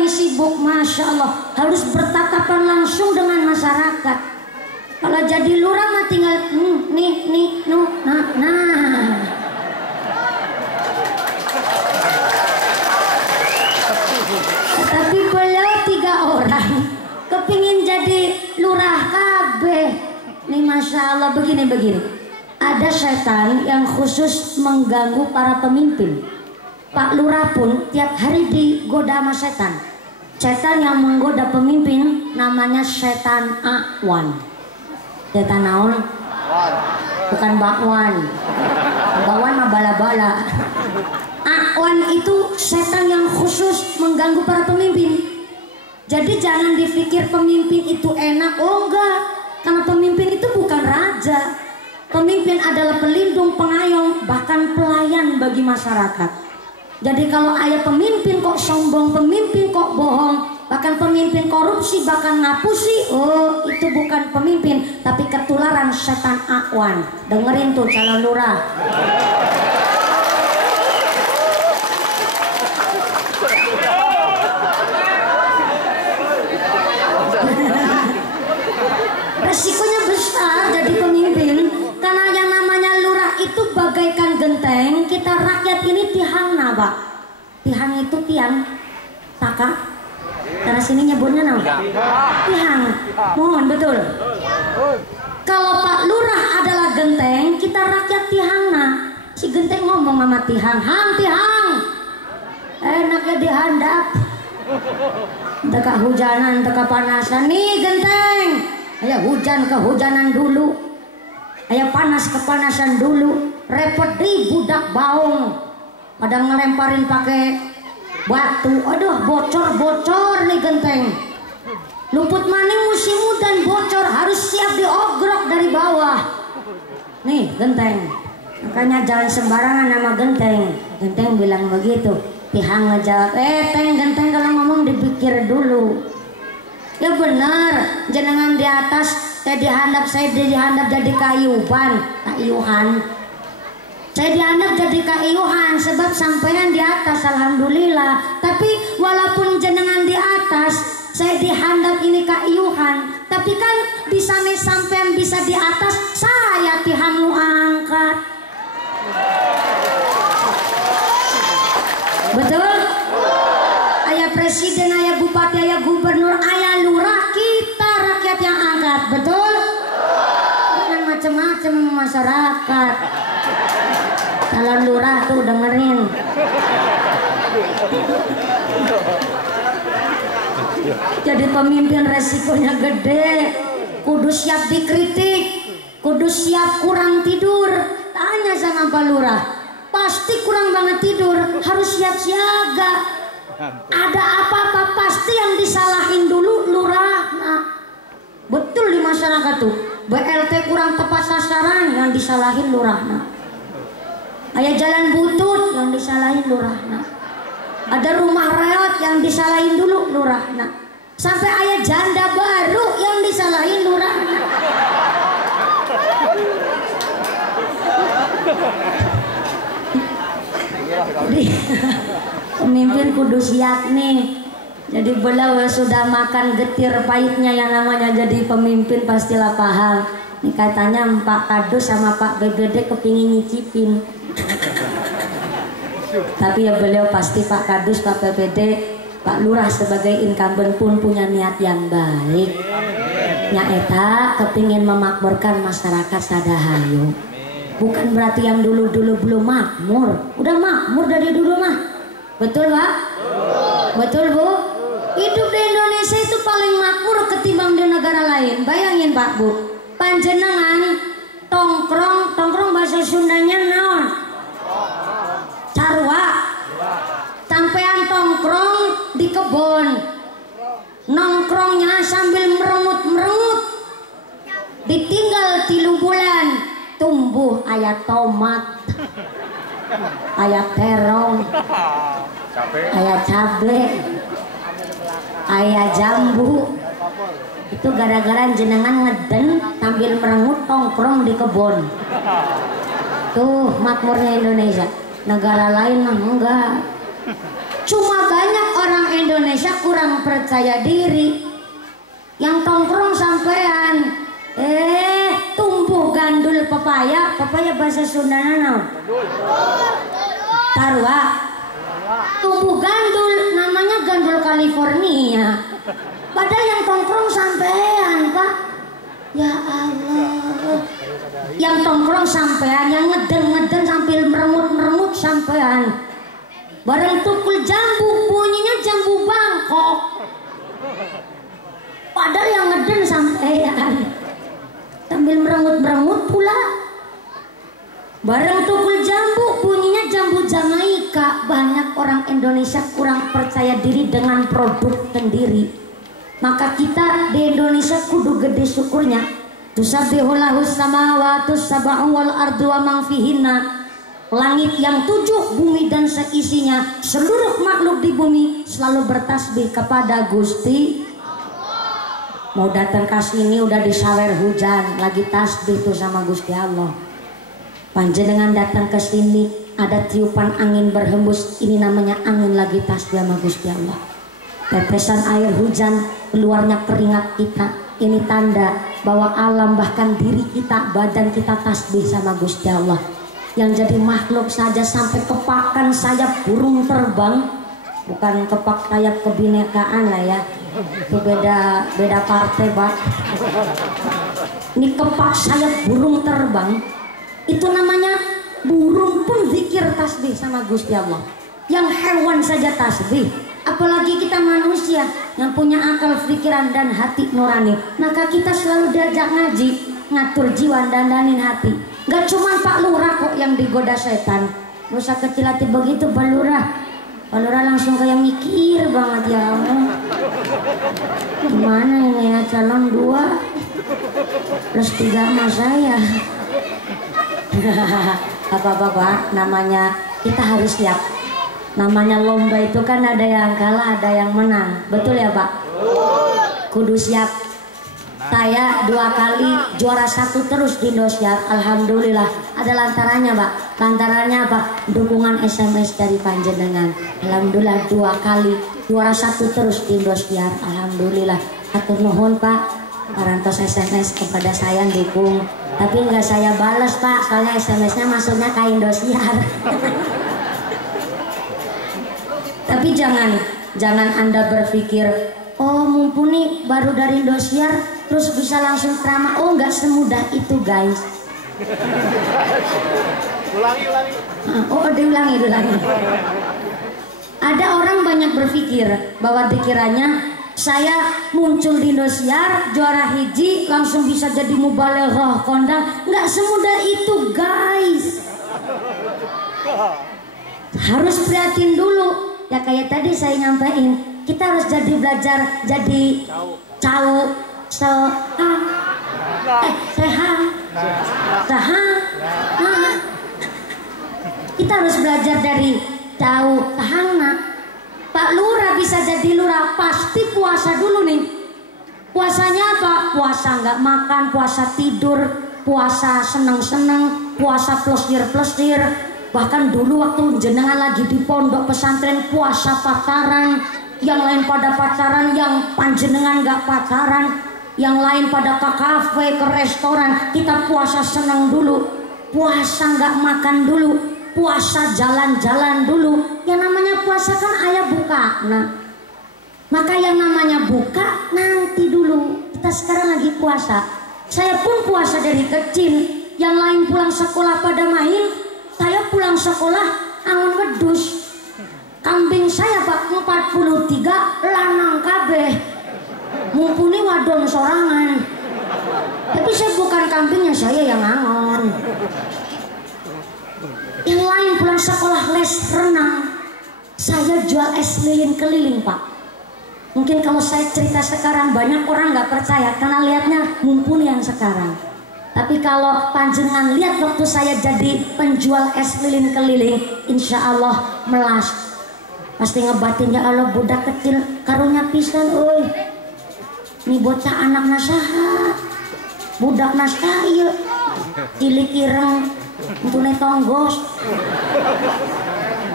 paling sibuk, masya Allah, harus bertatapan langsung dengan masyarakat. Kalau jadi lurah mah tinggal nah. Tapi beliau 3 orang kepingin jadi lurah kabeh. Nih masya Allah, begini. Ada setan yang khusus mengganggu para pemimpin. Pak Lurah pun tiap hari digoda sama setan. Setan yang menggoda pemimpin namanya setan Akwan. Setan naon? Bukan bakwan. Bakwan mah bala-bala. Akwan itu setan yang khusus mengganggu para pemimpin. Jadi jangan dipikir pemimpin itu enak. Oh enggak, karena pemimpin itu bukan raja. Pemimpin adalah pelindung, pengayom, bahkan pelayan bagi masyarakat. Jadi kalau ayah pemimpin kok sombong, pemimpin kok bohong, bahkan pemimpin korupsi, bahkan ngapusi, oh itu bukan pemimpin, tapi ketularan setan Akwan. Dengerin tuh calon lurah. Resikonya besar jadi pemimpin, karena yang namanya lurah itu bagaikan genteng. Kita rakyat ini tihangna, Pak. Tihang itu tiang, taka. Karena sini nyebutnya nama tihang. Mohon betul. Kalau Pak Lurah adalah genteng, kita rakyat tihangna. Si genteng ngomong sama tihang, hang tihang, enaknya dihandap. Teka hujanan, teka panasan. Nih genteng, ayo hujan kehujanan dulu, ayo panas kepanasan dulu. Repot di budak baung, pada ngelemparin pakai batu. Aduh, bocor nih genteng. Luput maning musim hujan bocor, harus siap diogrok dari bawah. Nih genteng, makanya jangan sembarangan nama genteng. Genteng bilang begitu. Tihang ngejawab, genteng kalau ngomong dipikir dulu. Ya benar, jenengan di atas, saya dihandap jadi kayuhan. Saya dihandap jadi kayuhan sebab sampean di atas, alhamdulillah. Tapi walaupun jenengan di atas, saya dihandap ini kayuhan, tapi kan bisa sampean bisa di atas, saya tihang nu angkat. Betul? Ayah presiden, ayah bupati, ayah gubernur, ayah lurah, kita rakyat yang angkat. Betul? Jangan macam-macam masyarakat. Calon lurah tuh dengerin. Jadi pemimpin resikonya gede. Kudu siap dikritik, kudu siap kurang tidur. Tanya sama Pak Lurah, pasti kurang banget tidur, harus siap siaga. Ada apa-apa pasti yang disalahin dulu lurah. Nah, betul di masyarakat tuh, BLT kurang tepat sasaran yang disalahin lurah. Nah, ayah jalan butut yang disalahin lurah. Nah, ada rumah reot yang disalahin dulu lurah. Nah, sampai ayah janda baru yang disalahin lurah. Nah. Pemimpin kudu siap nih. Jadi beliau sudah makan getir pahitnya yang namanya jadi pemimpin, pastilah paham. Ini katanya Pak Kadus sama Pak BGD kepingin nyicipin. Tapi ya beliau pasti, Pak Kadus, Pak BPD, Pak Lurah sebagai incumbent pun punya niat yang baik. Nya eta kepingin memakmurkan masyarakat sadahayu. Bukan berarti yang dulu-dulu belum makmur, udah makmur dari dulu mah. Betul Pak? Betul Bu? Hidup di Indonesia itu paling makmur ketimbang di negara lain. Bayangin Pak Bu, panjenengan tongkrong bahasa Sundanya naon? Carwa. Sampean tongkrong di kebun, nongkrongnya sambil merengut-merengut. Ditinggal 3 bulan, tumbuh ayat tomat, ayat terong, ayat cabe, ayat jambu. Itu gara-gara jenengan ngeden sambil merengut tongkrong di kebun. Tuh makmurnya Indonesia. Negara lain mah enggak. Cuma banyak orang Indonesia kurang percaya diri. Yang tongkrong sampean tumbuh gandul pepaya bahasa Sunda naon? Tarwa. Tumbuh gandul namanya gandul California. Padahal yang tongkrong sampean, Pak. Ya Allah. Yang tongkrong sampean, yang ngeden sambil meremut sampean. Bareng tukul jambu, bunyinya jambu Bangkok. Padahal yang ngeden sampean sambil merengut pula. Bareng tukul jambu, bunyinya jambu Jamaika. Banyak orang Indonesia kurang percaya diri dengan produk sendiri. Maka kita di Indonesia kudu gede syukurnya. Tusabbihullahu samawati sab'u wal ardu wa man fihinna. Langit yang 7, bumi dan seisinya, seluruh makhluk di bumi selalu bertasbih kepada Gusti. Mau datang ke sini udah disawer hujan, lagi tasbih tuh sama Gusti Allah. Panjenengan datang ke sini ada tiupan angin berhembus, ini namanya angin lagi tasbih sama Gusti Allah. Tetesan air hujan, keluarnya keringat kita, ini tanda bahwa alam bahkan diri kita, badan kita tasbih sama Gusti Allah. Yang jadi makhluk saja sampai kepakan sayap burung terbang, bukan kepak sayap kebinekaan lah ya, itu beda partai Pak. Ini kepak sayap burung terbang, itu namanya burung pun zikir tasbih sama Gusti Allah. Yang hewan saja tasbih, apalagi kita manusia yang punya akal, pikiran dan hati nurani. Maka kita selalu diajak ngaji, ngatur jiwa, dandanin hati. Gak cuma Pak Lurah kok yang digoda setan. Gak usah kecil hati begitu Pak Lurah. Pak Lurah langsung kayak mikir banget, ya Allah, gimana ini ya, calon 2 plus 3 sama saya. Apa-apa Pak, namanya kita harus siap. Namanya lomba itu kan ada yang kalah, ada yang menang. Betul ya Pak? Kudu siap. Saya 2 kali juara 1 terus di Indosiar, alhamdulillah. Ada lantarannya Pak. Lantarannya apa? Dukungan SMS dari panjenengan. Alhamdulillah 2 kali juara 1 terus di Indosiar, alhamdulillah. Atur nuhun Pak, parantos SMS kepada saya dukung. Tapi nggak saya balas Pak, soalnya SMS-nya masuknya ke Indosiar. Tapi jangan Anda berpikir, oh mumpuni baru dari Indosiar terus bisa langsung ceramah. Oh nggak semudah itu guys. Ulangi. Oh diulangi. Ada orang banyak berpikir bahwa dikiranya saya muncul di Indosiar juara hiji langsung bisa jadi mubaleghah kondang. Nggak semudah itu guys. Harus prihatin dulu. Ya kayak tadi saya nyampein, kita harus jadi belajar jadi sehat. Kita harus belajar dari jauh tahana. Pak Lurah bisa jadi lurah pasti puasa dulu nih. Puasanya apa? Puasa nggak makan, puasa tidur, puasa seneng-seneng, puasa plesir-plesir. Bahkan dulu waktu jenengan lagi di pondok pesantren puasa pacaran, yang lain pada pacaran, yang panjenengan nggak pacaran, yang lain pada ke kafe, ke restoran, kita puasa seneng dulu, puasa nggak makan dulu, puasa jalan-jalan dulu. Yang namanya puasa kan ayah buka, nah maka yang namanya buka nanti dulu. Kita sekarang lagi puasa. Saya pun puasa dari kecil. Yang lain pulang sekolah pada main, saya pulang sekolah angon wedus. Kambing saya Pak 43 lanang kabeh, mumpuni wadon sorangan. Tapi saya bukan kambingnya, saya yang angon. Yang lain pulang sekolah les renang, saya jual es lilin keliling Pak. Mungkin kalau saya cerita sekarang banyak orang nggak percaya karena lihatnya mumpuni yang sekarang. Tapi kalau panjenengan lihat waktu saya jadi penjual es lilin keliling, insya Allah melas. Pasti ngebatin, ya Allah budak kecil karunya pisan, oi. Ini bocah anak nasaha, budak naskah cilik ireng, untune tonggos.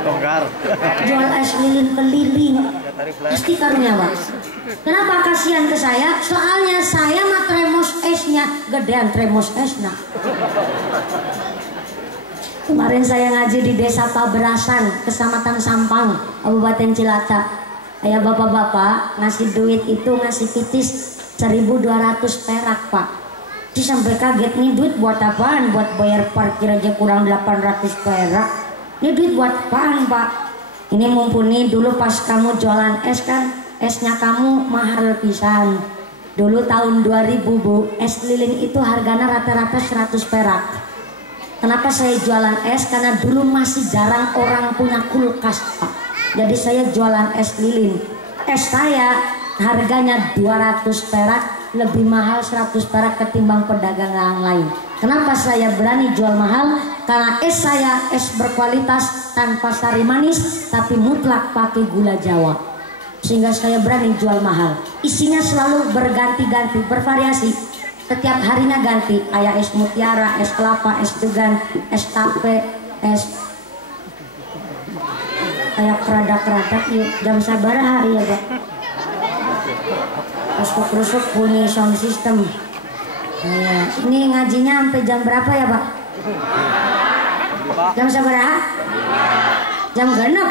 jual es lilin keliling pasti karunya Pak. Kenapa kasihan ke saya? Soalnya saya mah tremos esnya gedean tremos esnya. Kemarin saya ngaji di desa Paberasan, Kecamatan Sampang, Kabupaten Cilacap. Ayah bapak-bapak ngasih duit itu ngasih pitis 1.200 perak Pak. Saya sampai kaget, nih duit buat apaan? Buat bayar parkir aja kurang 800 perak. Ini duit buat apaan Pak? Ini mumpuni dulu pas kamu jualan es kan, esnya kamu mahal pisan. Dulu tahun 2000 Bu, es lilin itu harganya rata-rata 100 perak. Kenapa saya jualan es? Karena dulu masih jarang orang punya kulkas Pak. Jadi saya jualan es lilin. Es saya harganya 200 perak, lebih mahal 100 perak ketimbang pedagang yang lain. Kenapa saya berani jual mahal? Karena es saya es berkualitas tanpa sari manis, tapi mutlak pakai gula Jawa. Sehingga saya berani jual mahal. Isinya selalu berganti-ganti, bervariasi. Setiap harinya ganti. Kayak es mutiara, es kelapa, es degan, es tape, es kayak keradak-keradak yuk. Jam sabar hari ya Pak. Rusuk-rusuk punya sound system. Nah, ini ngajinya sampai jam berapa ya Pak? Jam sabar? Jam genep?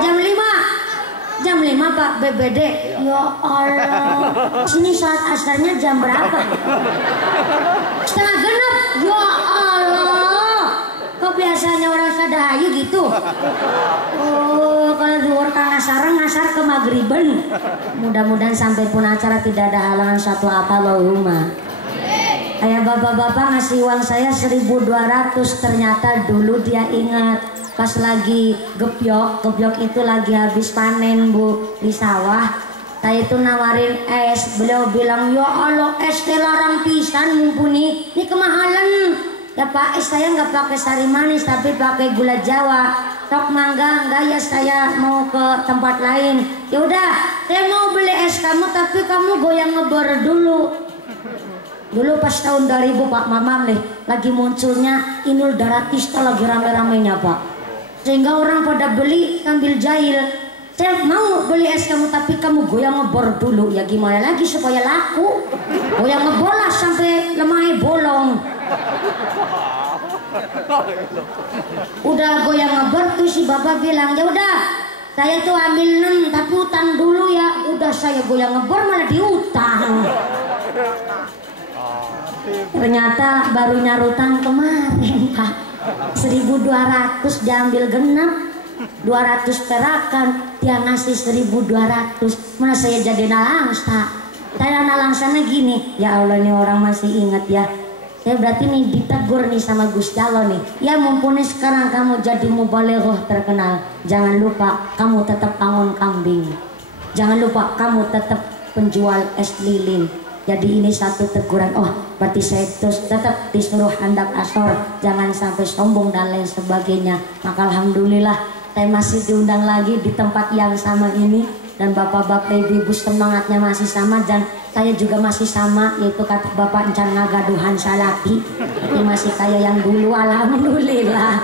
Jam 5? Jam 5 Pak BBD. Ya Allah. Sini saat asarnya jam berapa? Setengah genep. Ya Allah. Kok biasanya orang sadahayu gitu? Oh, kalau luar kang ngasar ke maghriban. Mudah-mudahan sampai pun acara tidak ada halangan satu apa Allahumma. Ayah bapak-bapak ngasih uang saya 1.200. Ternyata dulu dia ingat pas lagi gebyok itu lagi habis panen Bu di sawah. Saya itu nawarin es, beliau bilang ya Allah es teh larang pisan mumpuni, ini kemahalan. Ya Pak, es saya nggak pakai sari manis tapi pakai gula Jawa. Tok mangga enggak ya, saya mau ke tempat lain. Ya udah, saya mau beli es kamu tapi kamu goyang ngebor dulu. Dulu pas tahun 2000 Pak Mamam nih, lagi munculnya Inul Daratista lagi rame-ramenya Pak. Sehingga orang pada beli sambil jahil. Saya mau beli es kamu tapi kamu goyang ngebor dulu. Ya gimana lagi supaya laku? Goyang ngebor lah sampai lemahnya bolong. Udah goyang ngebor tuh si bapak bilang, ya udah saya tuh ambil 6 tapi utang dulu ya. Udah saya goyang ngebor malah diutang. Ternyata baru nyarutang kemarin Pak 1.200 diambil genap 200 perakan, dia ngasih 1.200. Mana saya jadi nalangsa. Saya nalangsanya gini, ya Allah nih orang masih ingat ya. Saya berarti nih ditegur nih sama Gus Jalo nih. Ya mumpuni sekarang kamu jadi mubaleghah terkenal. Jangan lupa kamu tetap angon kambing. Jangan lupa kamu tetap penjual es lilin. Jadi ini satu teguran. Oh berarti saya terus tetap disuruh handap asor. Jangan sampai sombong dan lain sebagainya. Maka alhamdulillah saya masih diundang lagi di tempat yang sama ini. Dan bapak-bapak ibu-ibu semangatnya masih sama. Dan saya juga masih sama, yaitu kata bapak encan ngagaduhan salapi. Ini masih kayak yang dulu, alhamdulillah.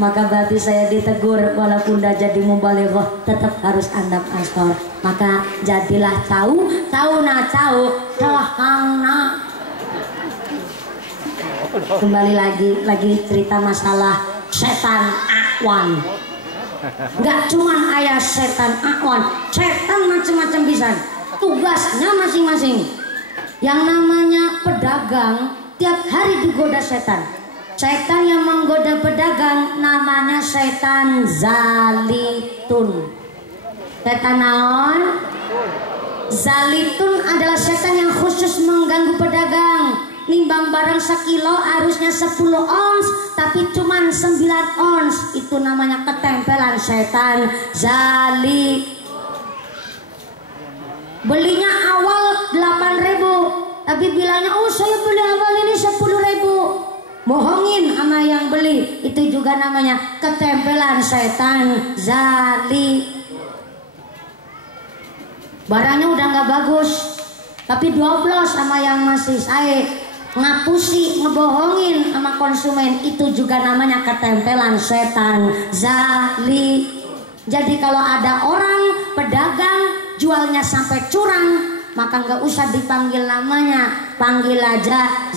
Maka berarti saya ditegur, walaupun udah jadi mubaleghah tetap harus andap asor. Maka jadilah tahu na sahangna. Kembali lagi cerita masalah setan akwan. Gak cuman ayah setan akwan, setan macam-macam bisa. Tugasnya masing-masing. Yang namanya pedagang tiap hari digoda setan. Setan yang menggoda pedagang namanya setan zalitun. Setan naon? Zalitun adalah setan yang khusus mengganggu pedagang. Nimbang barang sekilo harusnya 10 ons, tapi cuman 9 ons. Itu namanya ketempelan setan zali. Belinya awal 8.000, tapi bilangnya oh saya beli awal ini 10.000. Bohongin sama yang beli. Itu juga namanya ketempelan setan zali. Barangnya udah nggak bagus, tapi 12 sama yang masih saya. ngapusi, ngebohongin sama konsumen, itu juga namanya ketempelan setan zalim. Jadi kalau ada orang pedagang jualnya sampai curang, maka nggak usah dipanggil namanya, panggil aja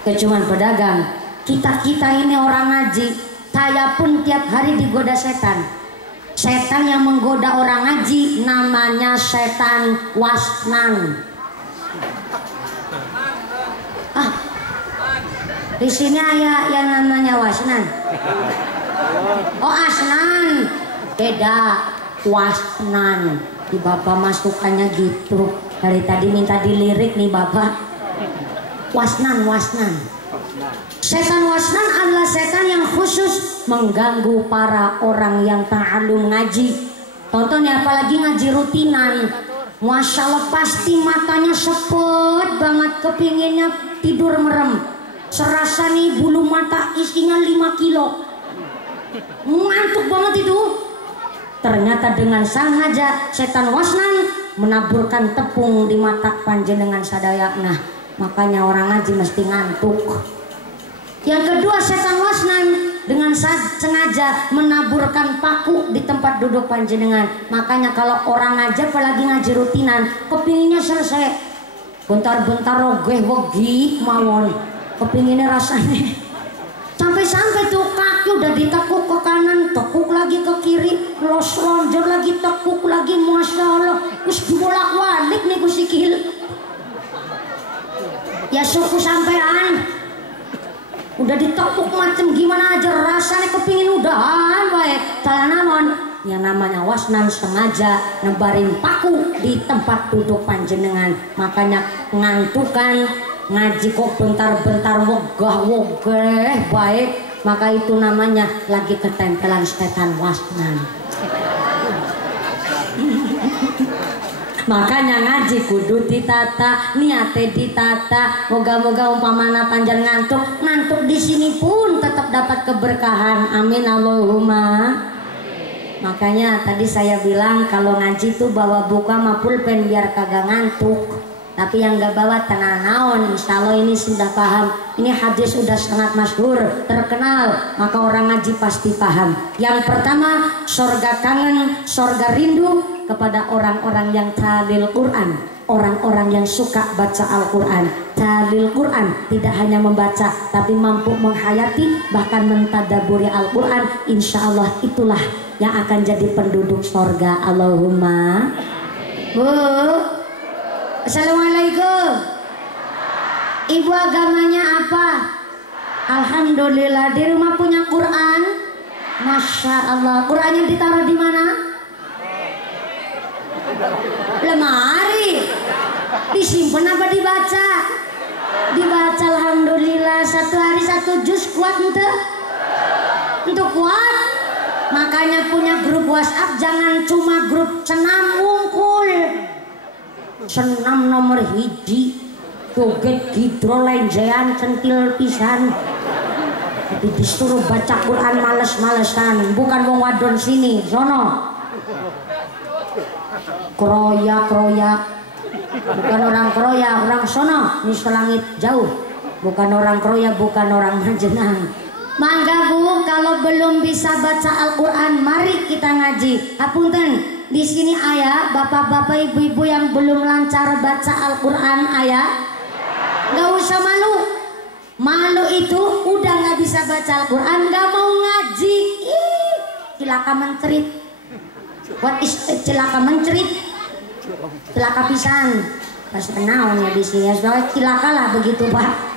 Kecuman pedagang. Kita ini orang ngaji, saya pun tiap hari digoda setan. Setan yang menggoda orang ngaji namanya setan wasnan. Di sini ada yang namanya wasnan. Oh asnan, beda wasnan. Di bapak masukannya gitu. Dari tadi minta dilirik nih bapak. Wasnan. Setan wasnan adalah setan yang khusus mengganggu para orang yang ta'alum ngaji. Tontonnya apalagi ngaji rutinan, Masya Allah pasti matanya sepet banget, kepinginnya tidur merem. Serasa nih bulu mata isinya 5 kilo, ngantuk banget itu. Ternyata dengan sengaja setan wasnan menaburkan tepung di mata panjenengan sadaya. Nah makanya orang ngaji mesti ngantuk. Yang kedua, setan wasnan dengan sengaja menaburkan paku di tempat duduk panjenengan. Makanya kalau orang ngaji apalagi ngaji rutinan, kepinginnya selesai, bentar-bentar rogeh wegi mawon, kepinginnya rasanya sampai-sampai tuh kaki udah ditekuk ke kanan, tekuk lagi ke kiri, lonjor lagi, tekuk lagi, Masya Allah, terus bolak-balik nih kusikil. Ya suku sampean udah ditekuk macam gimana aja rasanya, kepingin udahan baik talanamon. Yang namanya wasnan sengaja nebarin paku di tempat duduk panjenengan, makanya ngantukan ngaji kok bentar-bentar wogah baik, maka itu namanya lagi ketempelan setan wasnan. Makanya ngaji kudu ditata, niate ditata. Moga-moga umpamana panjang ngantuk di sini pun tetap dapat keberkahan. Amin Allahumma. Makanya tadi saya bilang kalau ngaji tuh bawa buku sama pulpen biar kagak ngantuk. Tapi yang gak bawa tenang naon, insya Allah ini sudah paham. Ini hadis sudah sangat masyhur, terkenal, maka orang ngaji pasti paham. Yang pertama, sorga kangen, sorga rindu kepada orang-orang yang talil Quran, orang-orang yang suka baca Al-Quran. Talil Quran tidak hanya membaca, tapi mampu menghayati, bahkan mentadaburi Al-Quran. Insya Allah itulah yang akan jadi penduduk sorga. Allahumma. Bu, assalamualaikum. Ibu agamanya apa? Alhamdulillah. Di rumah punya Quran? Masya Allah. Qurannya ditaruh di mana? Lemari. Disimpan apa dibaca? Dibaca. Alhamdulillah. Satu hari 1 juz kuat untuk kuat. Makanya punya grup WhatsApp jangan cuma grup senam ngungkul. Senam nomor hiji, joget gidro lenjean centil pisan. Tapi disuruh baca Quran males-malesan. Bukan wong wadon sini, sono. Kroyak. Bukan orang kroya, orang sono, di selangit jauh. Bukan orang kroya, bukan orang Majenang. Mangga Bu, kalau belum bisa baca Al-Quran, mari kita ngaji. Hapunten, di sini ayah, bapak-bapak, ibu-ibu yang belum lancar baca Al-Quran, ayah, nggak usah malu. Malu itu udah nggak bisa baca Al-Quran, nggak mau ngaji. Ih, cilaka mencerit. What is cilaka mencerit? Cilaka pisan. Pas kenalnya di sini, soalnya cilaka lah begitu Pak.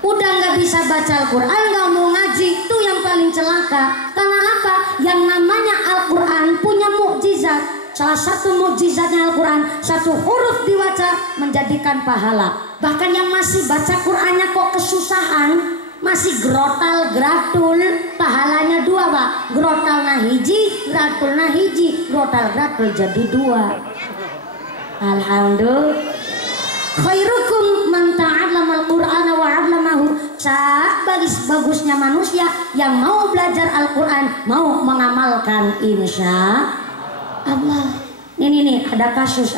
Udah nggak bisa baca Al-Quran, nggak mau ngaji, itu yang paling celaka. Karena apa? Yang namanya Al-Quran punya mukjizat. Salah satu mukjizatnya Al-Quran, satu huruf dibaca menjadikan pahala. Bahkan yang masih baca Qurannya kok kesusahan, masih grotal gratul, pahalanya 2 Pak. Grotal nahiji, gratul nahiji, grotal gratul jadi 2. Alhamdulillah. Khairukum man ta'allama al-Qur'ana wa 'allamahu. Bagusnya manusia yang mau belajar Al-Quran, mau mengamalkan, insya Allah. Nih, ada kasus.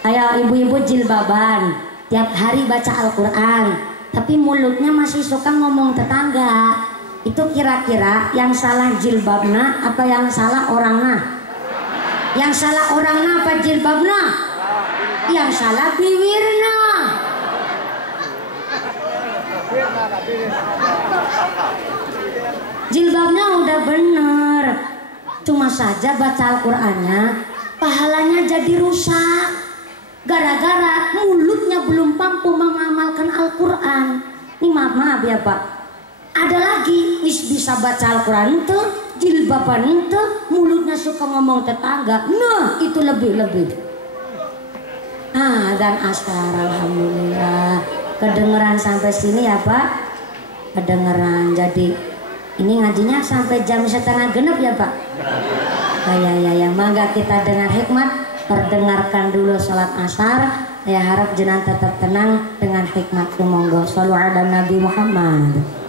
Kayak ibu-ibu jilbaban, tiap hari baca Al-Quran, tapi mulutnya masih suka ngomong tetangga. Itu kira-kira yang salah jilbabna apa yang salah orangna? Yang salah orangna apa jilbabna? Yang salah bibirna. Jilbabnya udah bener, cuma saja baca Al-Qurannya pahalanya jadi rusak gara-gara mulutnya belum mampu mengamalkan Al-Quran. Ini maaf ya Pak, ada lagi bisa baca Al-Quran itu jilbaban itu mulutnya suka ngomong tetangga. Nah itu lebih. Dan asar alhamdulillah kedengeran sampai sini ya Pak, kedengeran. Jadi ini ngajinya sampai jam 5:30 ya Pak. Ya, mangga kita dengar hikmat. Perdengarkan dulu sholat asar. Saya harap jenengan tetap tenang dengan hikmat. Monggo shollu ala Nabi Muhammad.